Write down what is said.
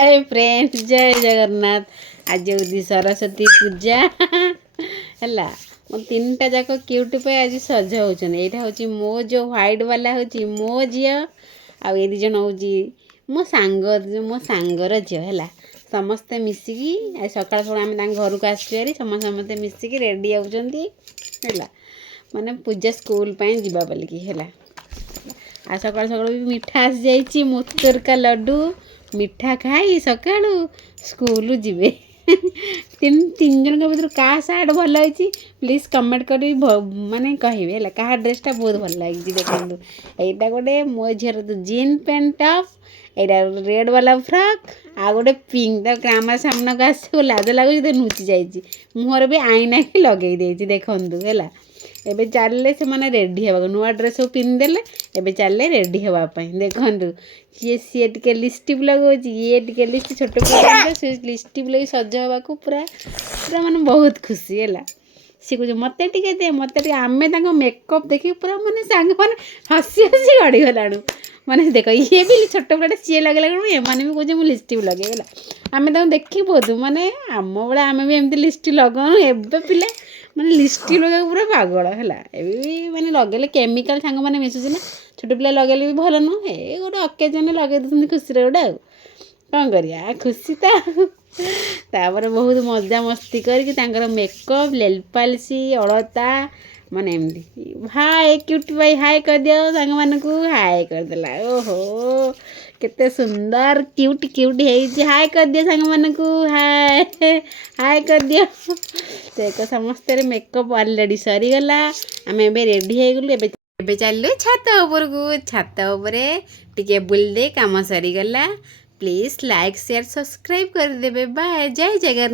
Hi friends जय जगन्नाथ। आज होती सरस्वती पूजा है मो तीन टा जाक क्यूट पे आज सज होचन। एटा होची मो जो व्हाइट वाला होची मो झियो आ ए दिजन होची मो सांगर झियो है समस्ते मिसिकी सकाळ सकाळ आम घर को आसरी समस्ते मिसिकी रेडी होचंती है माने पूजा स्कूल पाई जीवा बोलिकी है आ सकाळ सकाळ भी मिठा आसी जाइए मोतर का लड्डू मिठा खाई सकाळू स्कूल जीवे तीन जन भर क्या सार्ट भल होती प्लीज कमेंट करी माने कहे है क्या ड्रेसटा बहुत भल लगी देखो यहाँ गोटे मो झीर तो जीन पैंट टॉप यहाँ रेड वाला फ्रॉक आ गोटे पिंक तो ग्रामर सामना को आस लाज लगुच नुची जाइए मुहर भी आईना ही लगे देखु है एबे चलले से माने रेडी हवा नुआ ड्रेस पिंधिदेले एबे चलले रेडी हवाई देखु किए सी टे लिपस्टिक लगौच ये टे लिपस्टिक छोट से लिपस्टिक लगे सज हवा पूरा पूरा माने बहुत खुशी है सी कह मत दे मत आम मेकअप देखिए पूरा माने सांग मैंने हसी हसी गड़ी गलाणु माने देख ये भी छोट पिलाटे सी लगे एमाने भी कहे मुझे लिपस्टिक लगे आम देखी बहुत माने आम बेले आम भी एमती लिपस्टिक लगाऊँ एवं पिला माने लिपस्टिक लगे पूरा पागल है माने लगे केमिकल सांग मैंने मिसुची ना छोट पिला लगे भी भल नुह ए गोटे अकेजन लगे दूसरी खुशी गोटे कौन करिया खुशी तापर बहुत मजा मस्ती कर मेकअप लेलपालसी अलता माने एमती हाय क्यूट भाई हाय कर दियो सांग मानक हाय करदेला ओहो केते सुंदर क्यूट क्यूट है हाय कर दियो सांग मानक हाय हाय कर दियो देख समस्त मेकअप ऑलरेडी सरीगला आम ए रेडी हो गलु चलु छात उपरकू छात उपरे टिके बुल दे काम सरीगला प्लीज लाइक शेयर सब्सक्राइब करदेवे बाय जय जगन्नाथ।